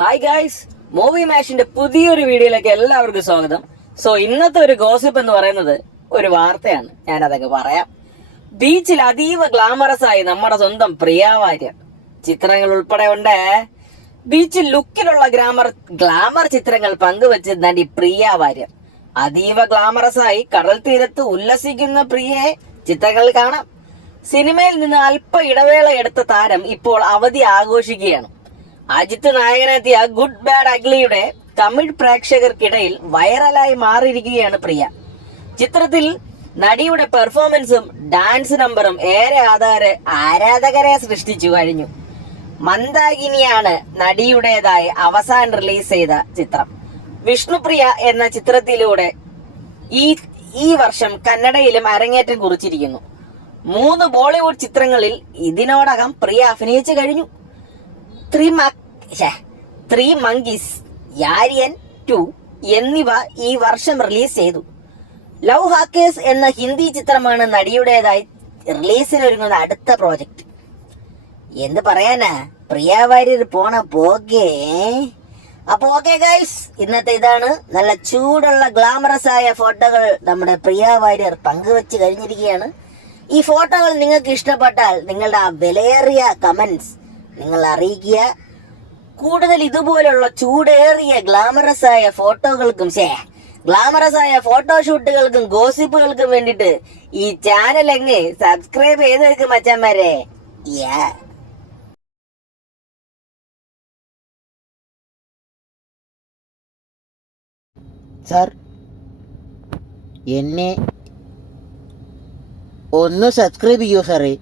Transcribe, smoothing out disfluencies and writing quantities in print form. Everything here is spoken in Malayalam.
ഹായ് ഗായ്സ്, മൂവി മാഷിന്റെ പുതിയൊരു വീഡിയോയിലേക്ക് എല്ലാവർക്കും സ്വാഗതം. ഇന്നത്തെ ഒരു ഗോസിപ്പ് എന്ന് പറയുന്നത് ഒരു വാർത്തയാണ്. ഞാൻ അതൊക്കെ പറയാം. ബീച്ചിൽ അതീവ ഗ്ലാമറസ് ആയി നമ്മുടെ സ്വന്തം പ്രിയ വാര്യർ. ചിത്രങ്ങൾ ഉൾപ്പെടെ ഉണ്ട്. ബീച്ചിൽ ലുക്കിലുള്ള ഗ്ലാമർ ചിത്രങ്ങൾ പങ്കുവച്ച് നടി പ്രിയ വാര്യർ. അതീവ ഗ്ലാമറസ് ആയി കടൽ തീരത്ത് ഉല്ലസിക്കുന്ന പ്രിയയെ ചിത്രങ്ങളിൽ കാണാം. സിനിമയിൽ നിന്ന് അല്പ ഇടവേള എടുത്ത താരം ഇപ്പോൾ അവധി ആഘോഷിക്കുകയാണ്. അജിത്ത് നായകനെത്തിയ ഗുഡ് ബാഡ് അഗ്ലിയുടെ തമിഴ് പ്രേക്ഷകർക്കിടയിൽ വൈറലായി മാറിയിരിക്കുകയാണ് പ്രിയ. ചിത്രത്തിൽ നടിയുടെ പെർഫോമൻസും ഡാൻസ് നമ്പറും ഏറെ ആരാധകരെ സൃഷ്ടിച്ചു കഴിഞ്ഞു. മന്ദാകിനിയാണ് നടിയുടേതായി അവസാനം റിലീസ് ചെയ്ത ചിത്രം. വിഷ്ണുപ്രിയ എന്ന ചിത്രത്തിലൂടെ ഈ വർഷം കന്നഡയിലും അരങ്ങേറ്റം കുറിച്ചിരിക്കുന്നു. 3 ബോളിവുഡ് ചിത്രങ്ങളിൽ ഇതിനോടകം പ്രിയ അഭിനയിച്ചു കഴിഞ്ഞു. ത്രീ മങ്കീസ്, യാരിയൻ 2 എന്നിവ ഈ വർഷം റിലീസ് ചെയ്തു. ലവ് ഹാക്കേഴ്സ് എന്ന ഹിന്ദി ചിത്രമാണ് നടിയുടേതായി റിലീസിനൊരുങ്ങുന്ന അടുത്ത പ്രോജക്റ്റ്. എന്ത് പറയാനാ, പ്രിയ വാര്യർ പോണ പോകേ. അപ്പൊ ഓക്കെ ഗൈസ്, ഇന്നത്തെ ഇതാണ്. നല്ല ചൂടുള്ള ഗ്ലാമറസ് ആയ ഫോട്ടോകൾ നമ്മുടെ പ്രിയ വാര്യർ പങ്കുവെച്ച് കഴിഞ്ഞിരിക്കുകയാണ്. ഈ ഫോട്ടോകൾ നിങ്ങൾക്ക് ഇഷ്ടപ്പെട്ടാൽ നിങ്ങളുടെ ആ വിലയേറിയ കമന്റ്സ് നിങ്ങൾ അറിയിക്കുക. കൂടുതൽ ഇതുപോലുള്ള ചൂടേറിയ ഗ്ലാമറസ് ആയ ഫോട്ടോഷൂട്ടുകൾക്കും ഗോസിപ്പുകൾക്കും വേണ്ടിയിട്ട് ഈ ചാനൽ അങ്ങ് സബ്സ്ക്രൈബ് ചെയ്ത് വെക്കും മച്ചാന്മാരെ. സാർ, എന്നെ ഒന്ന് സബ്സ്ക്രൈബ് ചെയ്യൂ സാറേ.